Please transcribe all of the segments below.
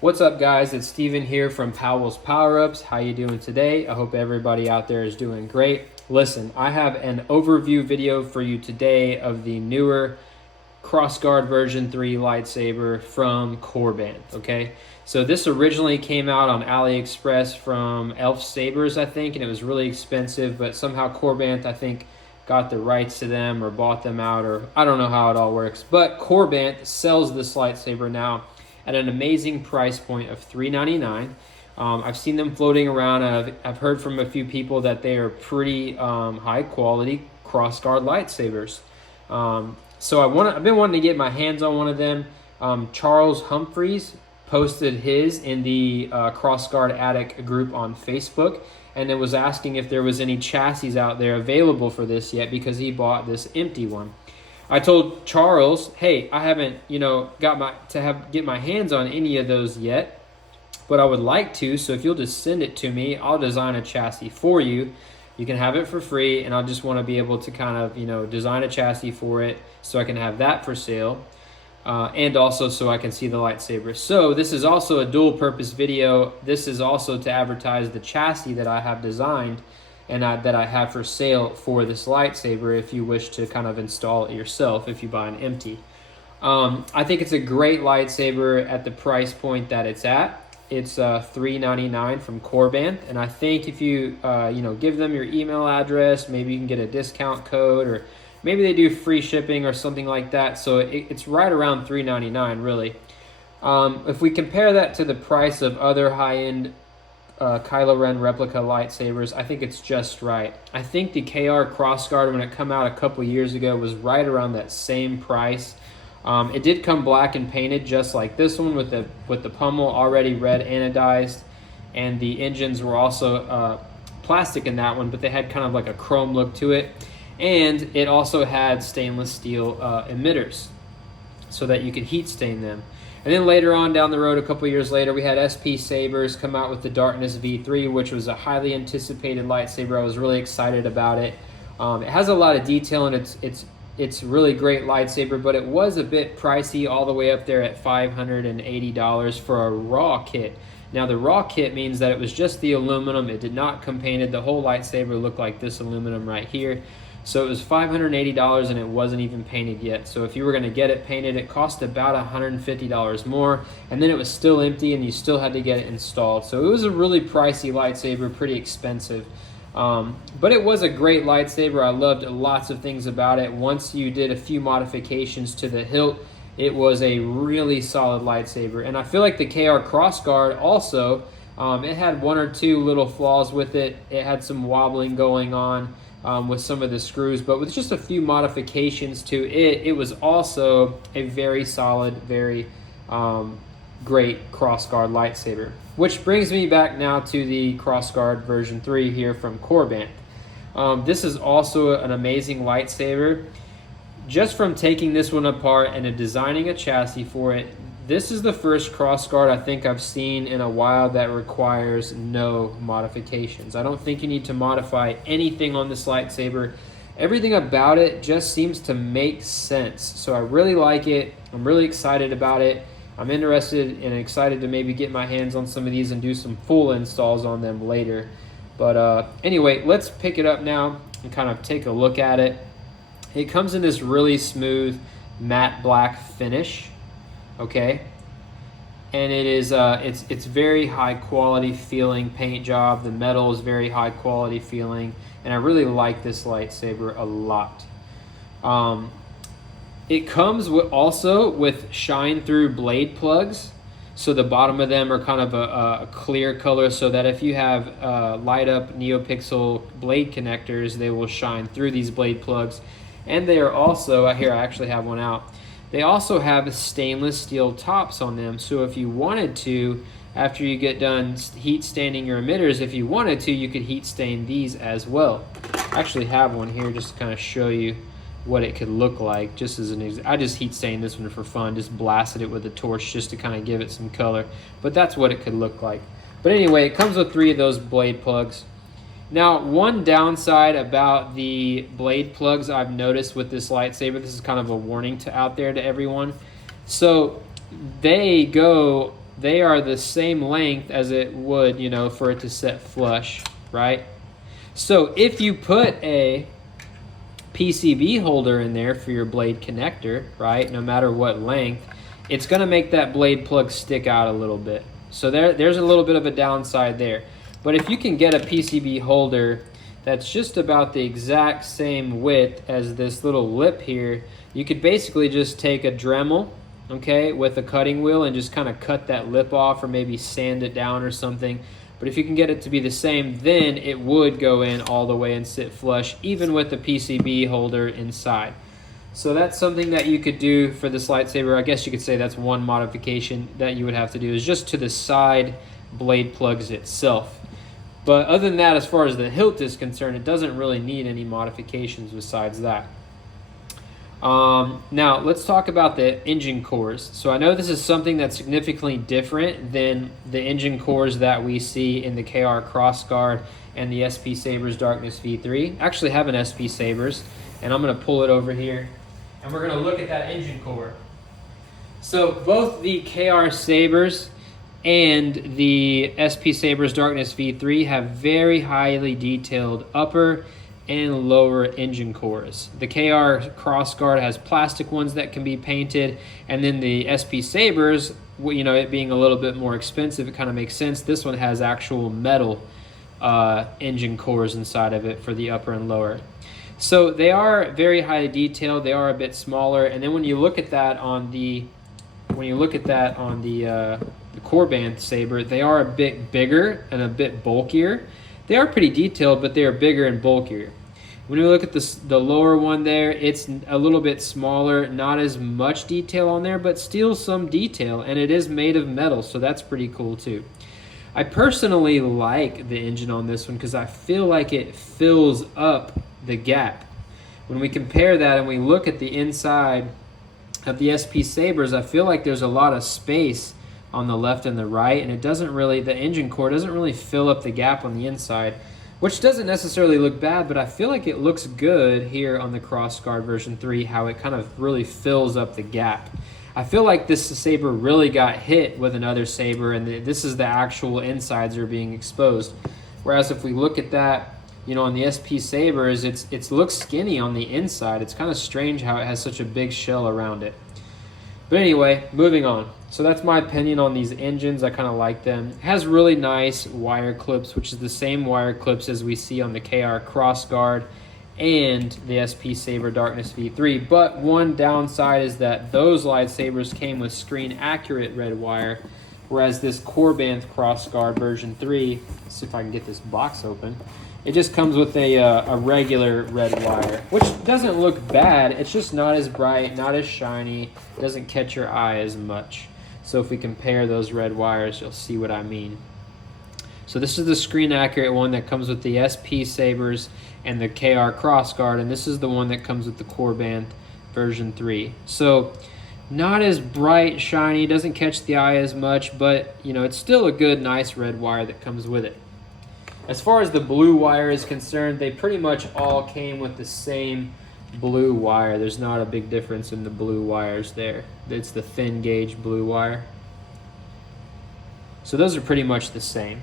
What's up, guys? It's Steven here from Powell's Power Ups. How you doing today? I hope everybody out there is doing great. Listen, I have an overview video for you today of the newer Crossguard version 3 lightsaber from Korbanth, okay? So this originally came out on AliExpress from Elf Sabers, I think, and it was really expensive, but somehow Korbanth, I think, got the rights to them or bought them out, or I don't know how it all works. But Korbanth sells this lightsaber now at an amazing price point of $3.99. I've seen them floating around. I've heard from a few people that they are pretty high quality Crossguard lightsabers. So I've been wanting to get my hands on one of them. Charles Humphreys posted his in the Crossguard Addict group on Facebook, and it was asking if there was any chassis out there available for this yet because he bought this empty one. I told Charles, hey, I haven't, get my hands on any of those yet, but I would like to. So if you'll just send it to me, I'll design a chassis for you. You can have it for free, and I just want to be able to kind of, design a chassis for it so I can have that for sale, and also so I can see the lightsaber. So this is also a dual-purpose video. This is also to advertise the chassis that I have designed and that I have for sale for this lightsaber if you wish to kind of install it yourself if you buy an empty. I think it's a great lightsaber at the price point that it's at. It's $3.99 from Korbanth, and I think if you give them your email address, maybe you can get a discount code, or maybe they do free shipping or something like that. So it's right around $3.99 really. If we compare that to the price of other high-end Kylo Ren replica lightsabers, I think it's just right. I think the KR Crossguard, when it came out a couple years ago, was right around that same price. It did come black and painted just like this one with the pommel already red anodized, and the engines were also plastic in that one, but they had kind of like a chrome look to it, and it also had stainless steel emitters so that you could heat stain them. And then later on down the road, a couple years later, we had SP Sabers come out with the Darkness V3, which was a highly anticipated lightsaber. I was really excited about it. It has a lot of detail, and it's really great lightsaber, but it was a bit pricey, all the way up there at $580 for a raw kit. Now the raw kit means that it was just the aluminum. It did not come painted. The whole lightsaber looked like this aluminum right here. So it was $580, and it wasn't even painted yet. So if you were going to get it painted, it cost about $150 more, and then it was still empty, and you still had to get it installed. So it was a really pricey lightsaber, pretty expensive. But it was a great lightsaber. I loved lots of things about it. Once you did a few modifications to the hilt, it was a really solid lightsaber. And I feel like the KR Crossguard also, it had one or two little flaws with it. It had some wobbling going on with some of the screws, but with just a few modifications to it, it was also a very solid, very great Crossguard lightsaber. Which brings me back now to the Crossguard version 3 here from Korbanth. This is also an amazing lightsaber. Just from taking this one apart and designing a chassis for it, this is the first Crossguard I think I've seen in a while that requires no modifications. I don't think you need to modify anything on this lightsaber. Everything about it just seems to make sense. So I really like it. I'm really excited about it. I'm interested and excited to maybe get my hands on some of these and do some full installs on them later. But anyway, let's pick it up now and kind of take a look at it. It comes in this really smooth matte black finish. Okay, and it is it's very high quality feeling paint job. The metal is very high quality feeling, and I really like this lightsaber a lot. It comes also with shine through blade plugs, so the bottom of them are kind of a clear color, so that if you have light up NeoPixel blade connectors, they will shine through these blade plugs. And they are also, here I actually have one out, they also have stainless steel tops on them, so if you wanted to, after you get done heat staining your emitters, if you wanted to, you could heat stain these as well. I actually have one here just to kind of show you what it could look like. Just as I just heat stained this one for fun, just blasted it with a torch just to kind of give it some color, but that's what it could look like. But anyway, it comes with 3 of those blade plugs. Now, one downside about the blade plugs I've noticed with this lightsaber, this is kind of a warning out there to everyone. So they go they are the same length as it would, you know, for it to set flush, right? So if you put a PCB holder in there for your blade connector, right, no matter what length, it's going to make that blade plug stick out a little bit. So there's a little bit of a downside there. But if you can get a PCB holder that's just about the exact same width as this little lip here, you could basically just take a Dremel, okay, with a cutting wheel and just kind of cut that lip off, or maybe sand it down or something. But if you can get it to be the same, then it would go in all the way and sit flush, even with the PCB holder inside. So that's something that you could do for this lightsaber. I guess you could say that's one modification that you would have to do, is just to the side blade plugs itself. But other than that, as far as the hilt is concerned, it doesn't really need any modifications besides that. Now, let's talk about the engine cores. So I know this is something that's significantly different than the engine cores that we see in the KR Crossguard and the SP Sabres Darkness V3. I actually have an SP Sabres, and I'm going to pull it over here, and we're going to look at that engine core. So both the KR Sabres and the SP Sabres Darkness V3 have very highly detailed upper and lower engine cores. The KR Crossguard has plastic ones that can be painted, and then the SP Sabres, you know, it being a little bit more expensive, it kind of makes sense. This one has actual metal engine cores inside of it for the upper and lower. So they are very highly detailed. They are a bit smaller, and then when you look at that on the Korbanth saber, they are a bit bigger and a bit bulkier. They are pretty detailed, but they are bigger and bulkier. When you look at the lower one there, it's a little bit smaller, not as much detail on there, but still some detail, and it is made of metal, so that's pretty cool too. I personally like the engine on this one because I feel like it fills up the gap. When we compare that and we look at the inside of the SP Sabres, I feel like there's a lot of space on the left and the right, and it doesn't really, the engine core doesn't really fill up the gap on the inside, which doesn't necessarily look bad, but I feel like it looks good here on the Crossguard version 3, how it kind of really fills up the gap. I feel like this saber really got hit with another saber, and this is the actual insides are being exposed. Whereas if we look at that, you know, on the SP Sabres, it looks skinny on the inside. It's kind of strange how it has such a big shell around it. But anyway, moving on. So that's my opinion on these engines. I kind of like them. It has really nice wire clips, which is the same wire clips as we see on the KR Crossguard and the SP Sabre Darkness V3. But one downside is that those lightsabers came with screen accurate red wire, whereas this Korbanth Crossguard version 3, let's see if I can get this box open, it just comes with a regular red wire, which doesn't look bad. It's just not as bright, not as shiny, doesn't catch your eye as much. So if we compare those red wires, you'll see what I mean. So this is the screen accurate one that comes with the SP Sabres and the KR Crossguard, and this is the one that comes with the Korbanth version 3. So not as bright, shiny, doesn't catch the eye as much, but you know, it's still a good, nice red wire that comes with it. As far as the blue wire is concerned, they pretty much all came with the same blue wire. There's not a big difference in the blue wires there. It's the thin gauge blue wire. So those are pretty much the same.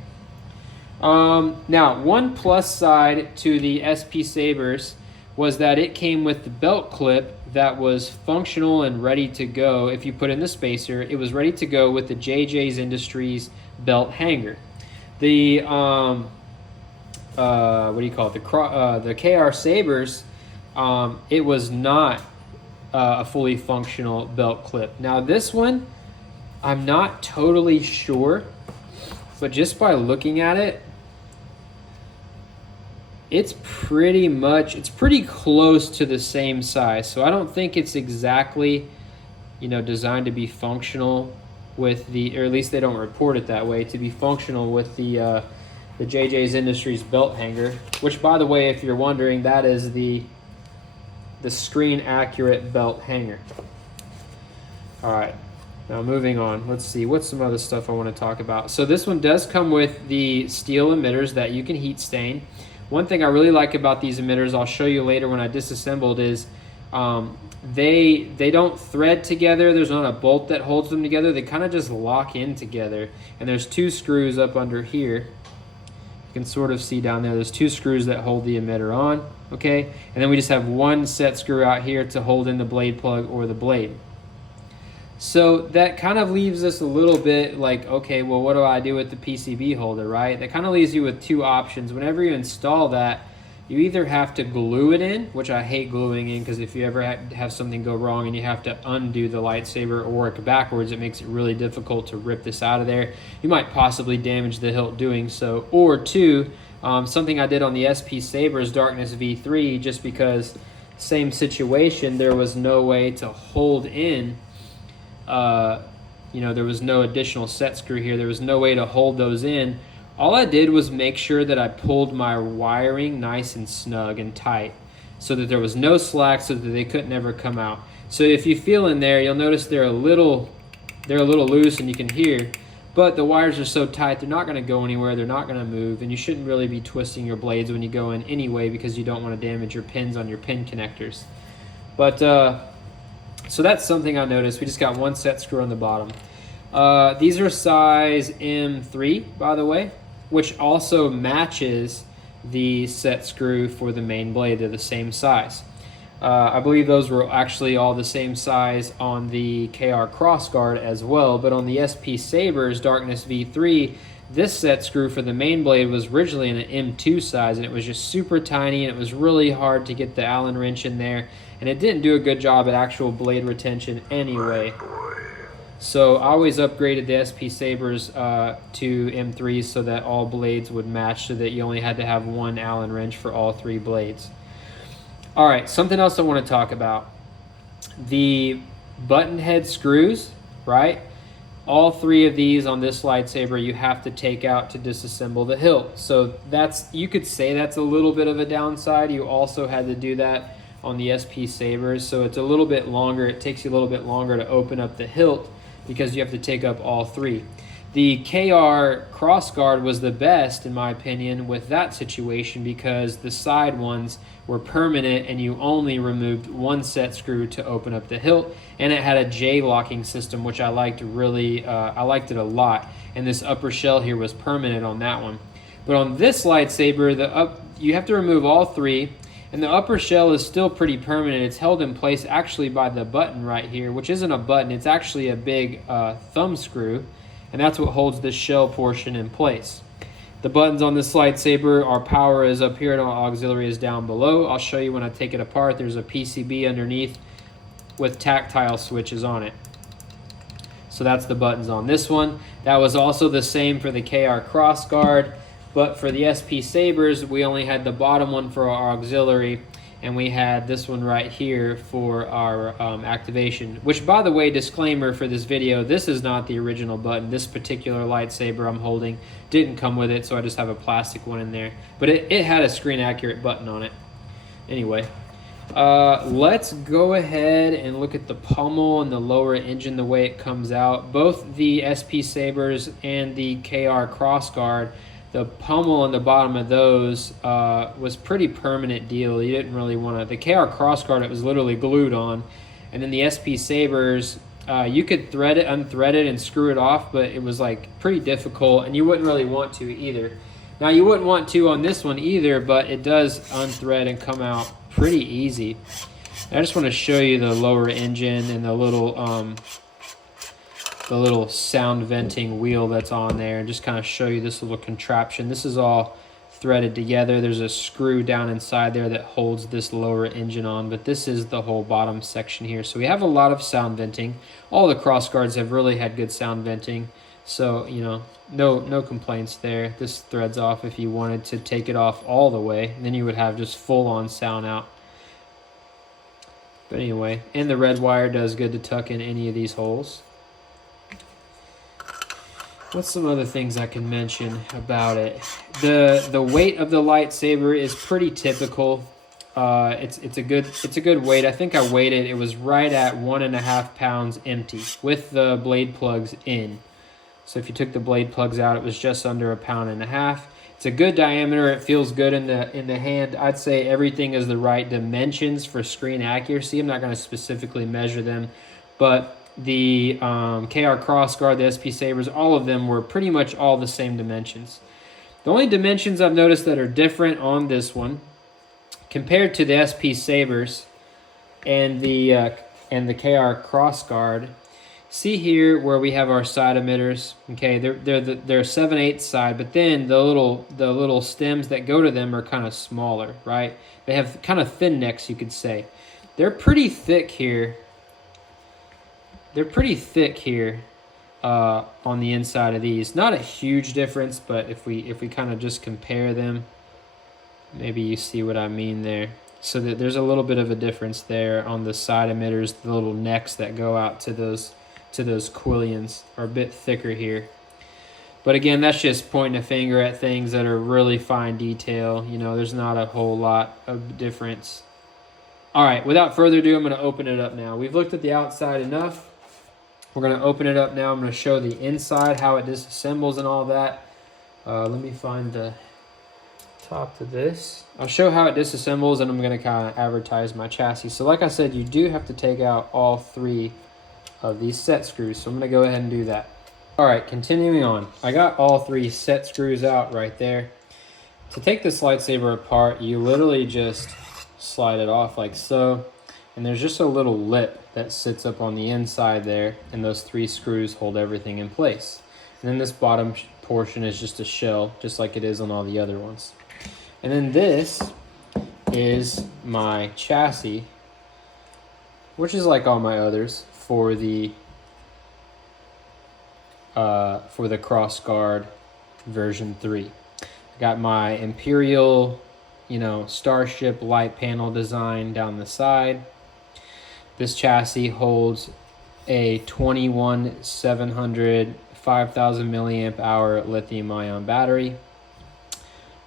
Now, one plus side to the SP Sabres was that it came with the belt clip that was functional and ready to go. If you put in the spacer, it was ready to go with the JJ's Industries belt hanger. The what do you call it? The KR Sabres, it was not a fully functional belt clip. Now this one, I'm not totally sure, but just by looking at it, it's pretty close to the same size. So I don't think it's exactly, you know, designed to be functional with the, or at least they don't report it that way, to be functional with the JJ's Industries belt hanger, which, by the way, if you're wondering, that is the screen accurate belt hanger. All right, now moving on. Let's see, what's some other stuff I want to talk about. So this one does come with the steel emitters that you can heat stain. One thing I really like about these emitters, I'll show you later when I disassembled, is they don't thread together. There's not a bolt that holds them together. They kind of just lock in together. And there's 2 screws up under here. You can sort of see down there, there's 2 screws that hold the emitter on, okay? And then we just have 1 set screw out here to hold in the blade plug or the blade. So that kind of leaves us a little bit like, okay, well, what do I do with the PCB holder, right? That kind of leaves you with 2 options. Whenever you install that, you either have to glue it in, which I hate gluing in, because if you ever have something go wrong and you have to undo the lightsaber or work backwards, it makes it really difficult to rip this out of there. You might possibly damage the hilt doing so. Or 2, something I did on the SP Saber's Darkness V3, just because same situation, there was no way to hold in, there was no additional set screw here. There was no way to hold those in. All I did was make sure that I pulled my wiring nice and snug and tight so that there was no slack, so that they couldn't ever come out. So if you feel in there, you'll notice they're a little loose and you can hear, but the wires are so tight, they're not going to go anywhere, they're not going to move, and you shouldn't really be twisting your blades when you go in anyway, because you don't want to damage your pins on your pin connectors. But so that's something I noticed. We just got 1 set screw on the bottom. These are size M3, by the way, which also matches the set screw for the main blade. They're the same size. I believe those were actually all the same size on the KR Crossguard as well, but on the SP Saber's Darkness V3, this set screw for the main blade was originally in an M2 size, and it was just super tiny, and it was really hard to get the Allen wrench in there, and it didn't do a good job at actual blade retention anyway. So I always upgraded the SP Sabers to M3s so that all blades would match, so that you only had to have 1 Allen wrench for all 3 blades. All right, something else I want to talk about. The button head screws, right? All 3 of these on this lightsaber you have to take out to disassemble the hilt. So you could say that's a little bit of a downside. You also had to do that on the SP Sabers, so it's a little bit longer. It takes you a little bit longer to open up the hilt, because you have to take up all 3. The KR Crossguard was the best, in my opinion, with that situation, because the side ones were permanent and you only removed 1 set screw to open up the hilt, and it had a J-locking system, which I liked I liked it a lot, and this upper shell here was permanent on that one. But on this lightsaber, you have to remove all 3, and the upper shell is still pretty permanent. It's held in place actually by the button right here, which isn't a button. It's actually a big thumb screw, and that's what holds this shell portion in place. The buttons on this lightsaber, our power is up here and our auxiliary is down below. I'll show you when I take it apart. There's a PCB underneath with tactile switches on it. So that's the buttons on this one. That was also the same for the KR Crossguard. But for the SP Sabers, we only had the bottom one for our auxiliary, and we had this one right here for our activation. Which, by the way, disclaimer for this video, this is not the original button. This particular lightsaber I'm holding didn't come with it, so I just have a plastic one in there. But it had a screen-accurate button on it. Anyway, let's go ahead and look at the pommel and the lower engine, the way it comes out. Both the SP Sabers and the KR Crossguard, the pommel on the bottom of those was pretty permanent deal. You didn't really want to. The KR Crossguard, it was literally glued on. And then the SP Sabers, you could thread it, unthread it, and screw it off, but it was like pretty difficult, and you wouldn't really want to either. Now, you wouldn't want to on this one either, but it does unthread and come out pretty easy. I just want to show you the lower engine and the little sound venting wheel that's on there, and just kind of show you this little contraption. This is all threaded together. There's a screw down inside there that holds this lower engine on, but this is the whole bottom section here. So we have a lot of sound venting. All the Crossguards have really had good sound venting, so no complaints there. This threads off if you wanted to take it off all the way, and then you would have just full-on sound out. But anyway, and the red wire does good to tuck in any of these holes. What's some other things I can mention about it? The weight of the lightsaber is pretty typical. It's a good weight. I think I weighed it. It was right at 1.5 pounds empty with the blade plugs in. So if you took the blade plugs out, it was just under 1.5 pounds. It's a good diameter. It feels good in the hand. I'd say everything is the right dimensions for screen accuracy. I'm not going to specifically measure them, but the KR Crossguard, the SP Sabers, all of them were pretty much all the same dimensions. The only dimensions I've noticed that are different on this one compared to the SP Sabers and the KR Crossguard. See here where we have our side emitters. Okay, they're 7/8 side, but then the little stems that go to them are kind of smaller, right? They have kind of thin necks, you could say. They're pretty thick here. On the inside of these. Not a huge difference, but if we kind of just compare them, maybe you see what I mean there. So that there's a little bit of a difference there on the side emitters. The little necks that go out to those quillions are a bit thicker here. But again, that's just pointing a finger at things that are really fine detail. You know, there's not a whole lot of difference. All right, without further ado, I'm going to open it up now. We've looked at the outside enough. We're going to open it up now. I'm going to show the inside, how it disassembles and all that. Let me find the top to this. I'll show how it disassembles, and I'm going to kind of advertise my chassis. So like I said, you do have to take out all 3 of these set screws. So I'm going to go ahead and do that. All right, continuing on. I got all 3 set screws out right there. To take this lightsaber apart, you literally just slide it off like so. And there's just a little lip that sits up on the inside there, and those 3 screws hold everything in place. And then this bottom portion is just a shell, just like it is on all the other ones. And then this is my chassis, which is like all my others for the Crossguard version 3. I got my Imperial, Starship light panel design down the side. This chassis holds a 21700 5000 milliamp hour lithium ion battery.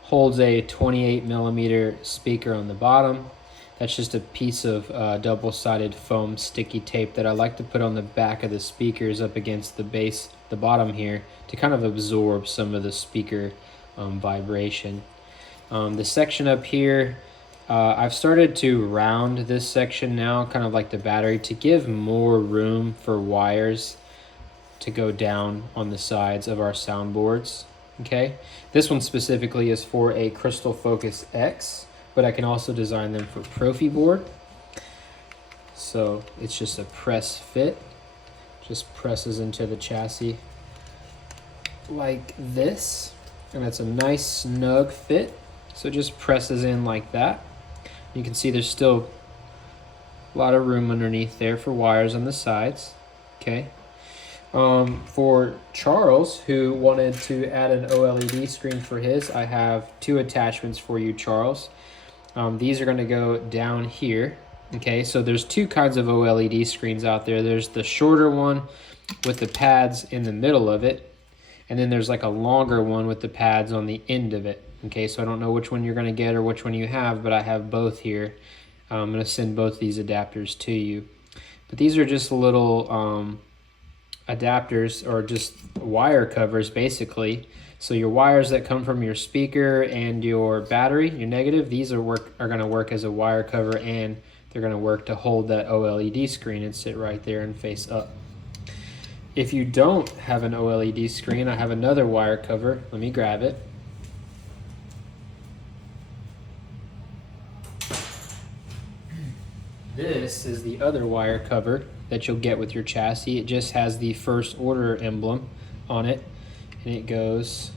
Holds a 28 millimeter speaker on the bottom. That's just a piece of double-sided foam sticky tape that I like to put on the back of the speakers up against the base, the bottom here, to kind of absorb some of the speaker vibration. The section up here, I've started to round this section now, kind of like the battery, to give more room for wires to go down on the sides of our soundboards. Okay, this one specifically is for a Crystal Focus X, but I can also design them for Profi board. So it's just a press fit, just presses into the chassis like this, and it's a nice snug fit. So it just presses in like that. You can see there's still a lot of room underneath there for wires on the sides. Okay. For Charles, who wanted to add an OLED screen for his, I have 2 attachments for you, Charles. These are going to go down here. Okay, so there's 2 kinds of OLED screens out there. There's the shorter one with the pads in the middle of it, and then there's like a longer one with the pads on the end of it. Okay, so I don't know which one you're going to get or which one you have, but I have both here. I'm going to send both these adapters to you. But these are just little adapters, or just wire covers basically. So your wires that come from your speaker and your battery, your negative, these are going to work as a wire cover, and they're going to work to hold that OLED screen and sit right there and face up. If you don't have an OLED screen, I have another wire cover. Let me grab it. This is the other wire cover that you'll get with your chassis. It just has the first order emblem on it, and it goes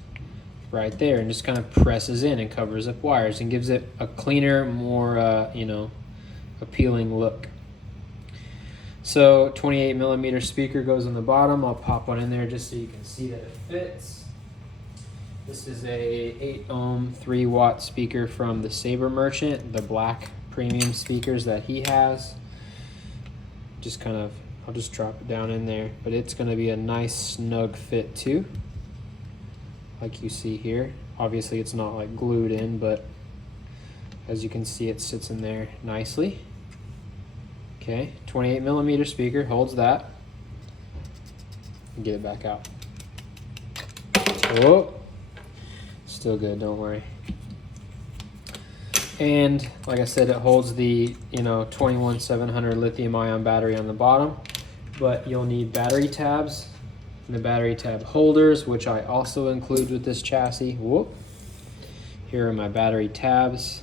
right there and just kind of presses in and covers up wires and gives it a cleaner, more appealing look. So 28 millimeter speaker goes on the bottom. I'll pop one in there just so you can see that it fits. This is a 8 ohm 3 watt speaker from the Saber Merchant, the black premium speakers that he has. I'll just drop it down in there, but it's going to be a nice snug fit too, like you see here. Obviously it's not like glued in, but as you can see, it sits in there nicely. Okay, 28 millimeter speaker holds that. Get it back out. Oh, still good, don't worry. And like I said, it holds the 21700 lithium ion battery on the bottom, but you'll need battery tabs and the battery tab holders, which I also include with this chassis. Whoop. Here are my battery tabs.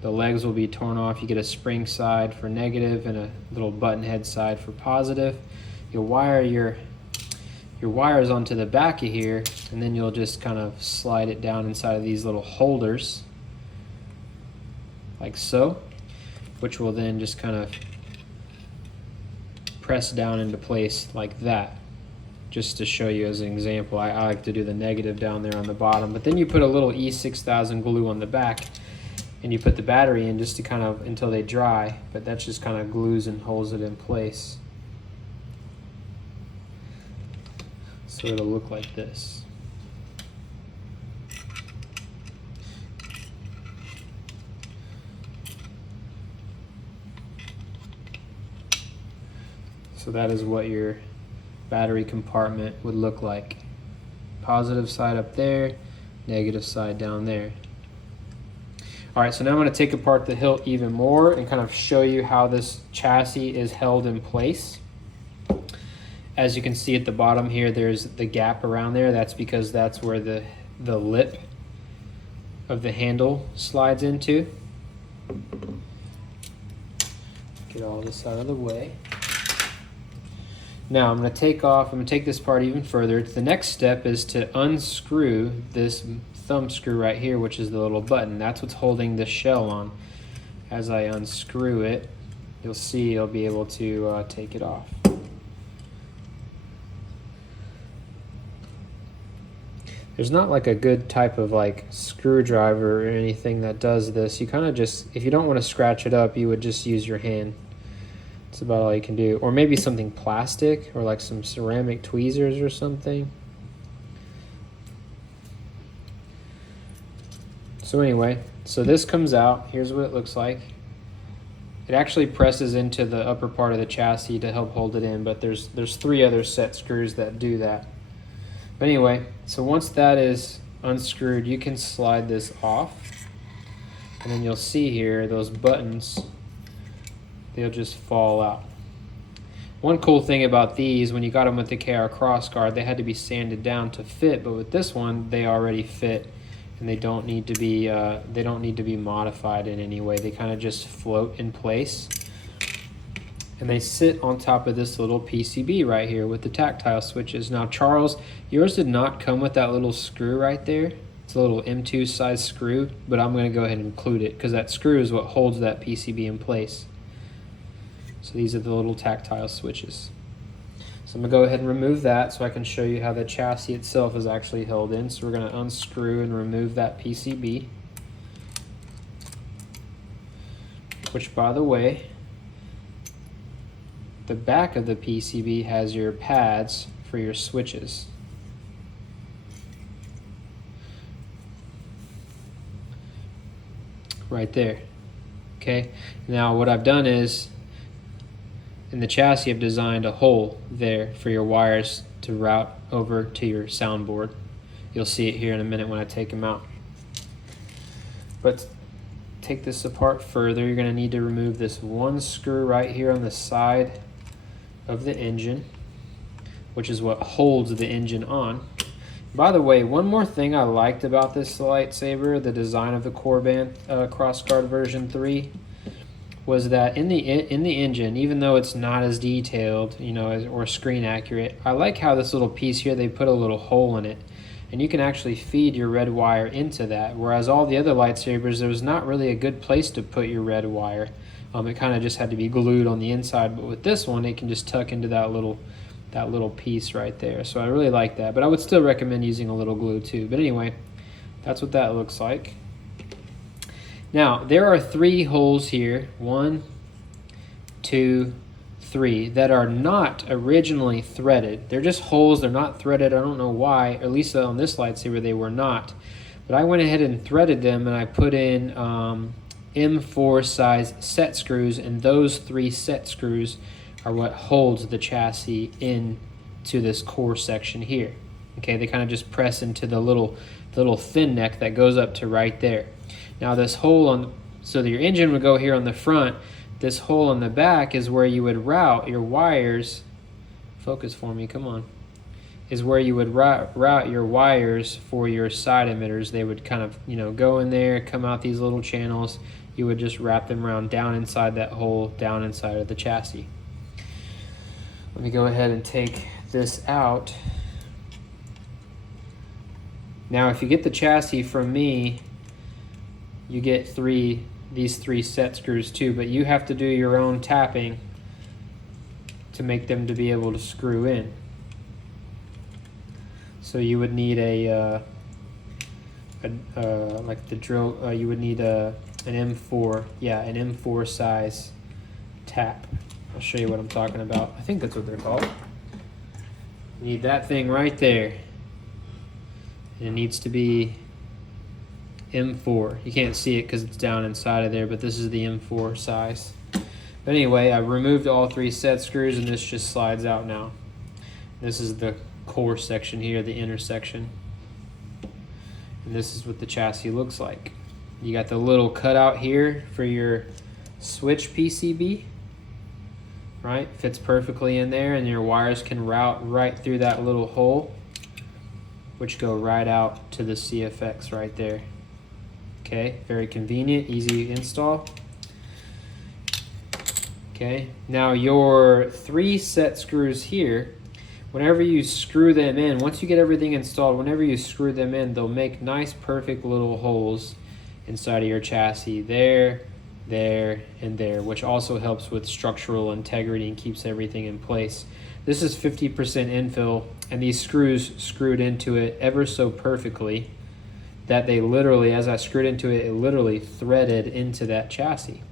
The legs will be torn off. You get a spring side for negative and a little button head side for positive. You'll wire your wires onto the back of here, and then you'll just kind of slide it down inside of these little holders like so, which will then just kind of press down into place like that. Just to show you as an example, I like to do the negative down there on the bottom, but then you put a little E6000 glue on the back and you put the battery in just to kind of until they dry, but that just kind of glues and holds it in place. So it'll look like this. So that is what your battery compartment would look like. Positive side up there, negative side down there. All right, so now I'm going to take apart the hilt even more and kind of show you how this chassis is held in place. As you can see at the bottom here, there's the gap around there. That's because that's where the lip of the handle slides into. Get all this out of the way. Now I'm going to take this part even further. The next step is to unscrew this thumb screw right here, which is the little button. That's what's holding the shell on. As I unscrew it, you'll see you'll be able to take it off. There's not like a good type of like screwdriver or anything that does this. You kind of just, if you don't want to scratch it up, you would just use your hand. That's about all you can do. Or maybe something plastic or like some ceramic tweezers or something. So anyway, so this comes out. Here's what it looks like. It actually presses into the upper part of the chassis to help hold it in, but there's 3 other set screws that do that. But anyway, so once that is unscrewed, you can slide this off. And then you'll see here, those buttons, they'll just fall out. One cool thing about these, when you got them with the KR Crossguard, they had to be sanded down to fit, but with this one, they already fit, and they don't need to be modified in any way. They kind of just float in place, and they sit on top of this little PCB right here with the tactile switches. Now, Charles, yours did not come with that little screw right there. It's a little M2 size screw, but I'm going to go ahead and include it because that screw is what holds that PCB in place. So these are the little tactile switches. So I'm going to go ahead and remove that so I can show you how the chassis itself is actually held in. So we're going to unscrew and remove that PCB. Which, by the way, the back of the PCB has your pads for your switches. Right there. Okay, now what I've done is, in the chassis, I've designed a hole there for your wires to route over to your soundboard. You'll see it here in a minute when I take them out. But take this apart further, you're going to need to remove this one screw right here on the side of the engine, which is what holds the engine on. By the way, one more thing I liked about this lightsaber, the design of the Korbanth Crossguard version 3, was that in the engine, even though it's not as detailed, or screen accurate, I like how this little piece here, they put a little hole in it, and you can actually feed your red wire into that. Whereas all the other lightsabers, there was not really a good place to put your red wire. It kind of just had to be glued on the inside, but with this one, it can just tuck into that little piece right there. So I really like that, but I would still recommend using a little glue too. But anyway, that's what that looks like. Now, there are 3 holes here, 1, 2, 3, that are not originally threaded. They're just holes, they're not threaded. I don't know why, at least on this lightsaber they were not. But I went ahead and threaded them, and I put in M4 size set screws, and those 3 set screws are what holds the chassis into this core section here. Okay, they kind of just press into the little little thin neck that goes up to right there. Now this hole on, so that your engine would go here on the front, this hole on the back is where you would route your wires. Focus for me, come on. Is where you would route your wires for your side emitters. They would kind of, you know, go in there, come out these little channels. You would just wrap them around down inside that hole, down inside of the chassis. Let me go ahead and take this out. Now, if you get the chassis from me, you get these three set screws too, but you have to do your own tapping to make them to be able to screw in. So you would need like the drill. You would need an M4, yeah, an M4 size tap. I'll show you what I'm talking about. I think that's what they're called. You need that thing right there. And it needs to be M4. You can't see it because it's down inside of there, but this is the M4 size. But anyway, I removed all three set screws and this just slides out now. This is the core section here, the inner section. And this is what the chassis looks like. You got the little cutout here for your switch PCB, right? Fits perfectly in there, and your wires can route right through that little hole, which go right out to the CFX right there. Okay, very convenient, easy install. Okay, now your three set screws here, whenever you screw them in, once you get everything installed, whenever you screw them in, they'll make nice, perfect little holes inside of your chassis there, there, and there, which also helps with structural integrity and keeps everything in place. This is 50% infill, and these screws screwed into it ever so perfectly that they literally, as I screwed into it, it literally threaded into that chassis.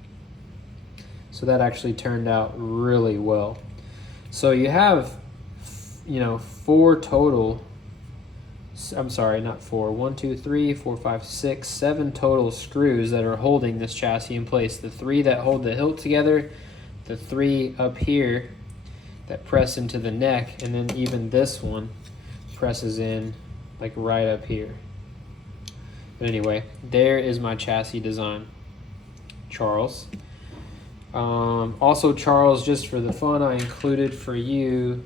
So that actually turned out really well. So you have, you know, four total, I'm sorry, not four, 1, 2, 3, 4, 5, 6, 7 total screws that are holding this chassis in place. The 3 that hold the hilt together, the 3 up here that press into the neck, and then even this one presses in like right up here. But anyway, there is my chassis design, Charles. Also, Charles, just for the fun, I included for you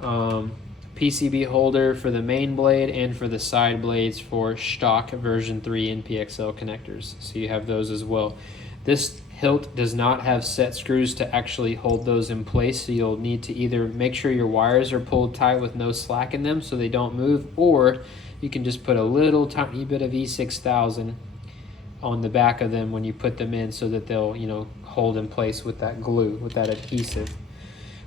PCB holder for the main blade and for the side blades for stock version 3 NPXL connectors. So you have those as well. This hilt does not have set screws to actually hold those in place, so you'll need to either make sure your wires are pulled tight with no slack in them so they don't move, or you can just put a little tiny bit of E6000 on the back of them when you put them in so that they'll, you know, hold in place with that glue, with that adhesive.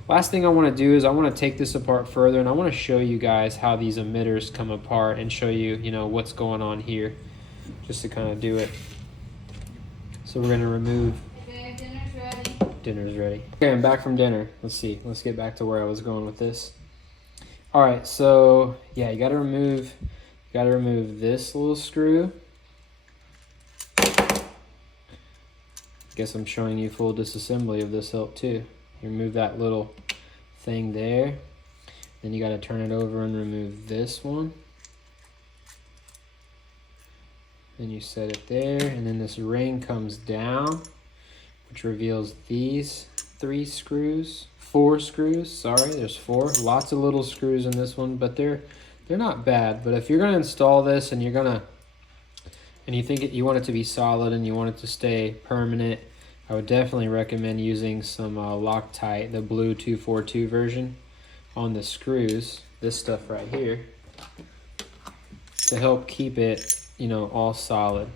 Last thing I want to do is I want to take this apart further, and I want to show you guys how these emitters come apart and show you, you know, what's going on here, just to kind of do it. So we're going to remove. Okay, dinner's ready. Dinner's ready. Okay, I'm back from dinner. Let's see. Let's get back to where I was going with this. All right, so yeah, you got to remove this little screw. Guess I'm showing you full disassembly of this hilt too. You remove that little thing there. Then you got to turn it over and remove this one. Then you set it there, and then this ring comes down, which reveals these 4 screws. Sorry, there's 4. Lots of little screws in this one, but they're not bad. But if you're gonna install this and you think you want it to be solid and you want it to stay permanent, I would definitely recommend using some Loctite, the blue 242 version, on the screws. This stuff right here, to help keep it, you know, all solid.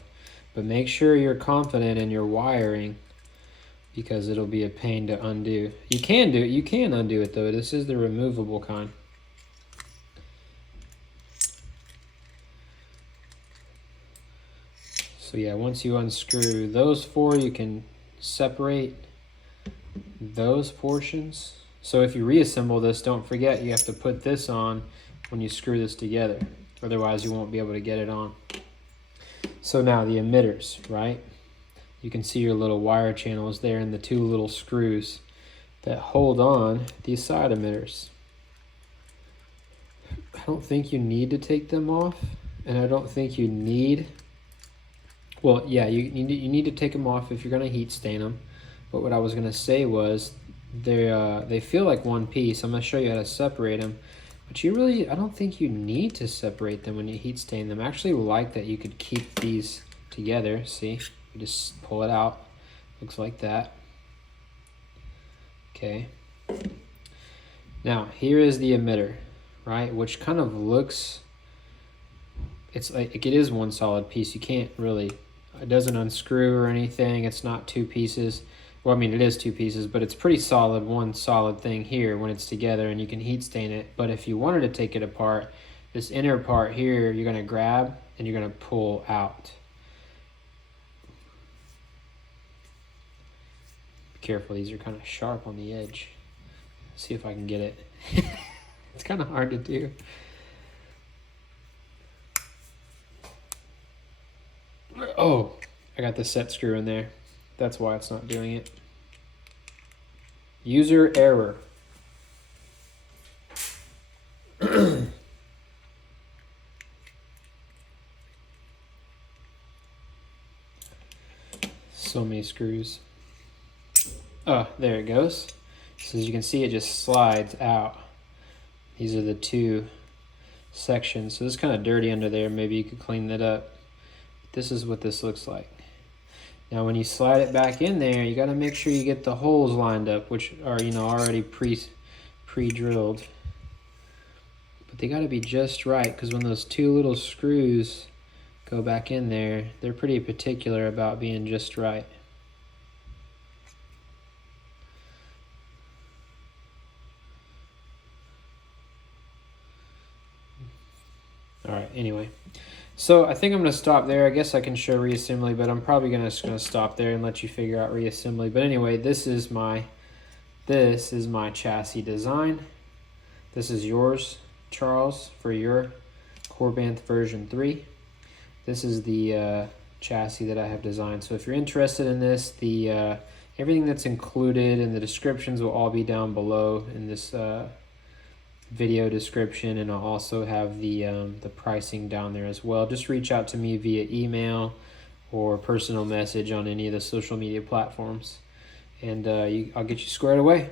But make sure you're confident in your wiring, because it'll be a pain to undo. You can undo it though. This is the removable kind. So yeah, once you unscrew those 4, you can separate those portions. So if you reassemble this, don't forget you have to put this on when you screw this together. Otherwise you won't be able to get it on. So now the emitters, right? You can see your little wire channels there and the 2 little screws that hold on these side emitters. I don't think you need to take them off. And I don't think you need, well, yeah, you need to take them off if you're going to heat stain them. But what I was going to say was they feel like one piece. I'm going to show you how to separate them. But I don't think you need to separate them when you heat stain them. I actually like that you could keep these together. See, you just pull it out. Looks like that. Okay. Now, here is the emitter, right? Which kind of looks, it's like it is one solid piece. You can't really, it doesn't unscrew or anything. It's not two pieces. Well, I mean, it is two pieces, but it's pretty solid, one solid thing here when it's together, and you can heat stain it. But if you wanted to take it apart, this inner part here, you're gonna grab and you're gonna pull out. Be careful, these are kind of sharp on the edge. See if I can get it. It's kind of hard to do. Oh, I got the set screw in there. That's why it's not doing it. User error. So many screws. Oh, there it goes. So as you can see, it just slides out. These are the two sections. So this is kind of dirty under there. Maybe you could clean that up. This is what this looks like. Now when you slide it back in there, you got to make sure you get the holes lined up, which are, you know, already pre-drilled. But they got to be just right, because when those two little screws go back in there, they're pretty particular about being just right. All right, anyway. So I think I'm going to stop there. I guess I can show reassembly, but I'm probably just going to stop there and let you figure out reassembly. But anyway, this is my chassis design. This is yours, Charles, for your Korbanth version 3. This is the chassis that I have designed. So if you're interested in this, everything that's included in the descriptions will all be down below in this video description, and I'll also have the pricing down there as well. Just reach out to me via email or personal message on any of the social media platforms, and I'll get you squared away.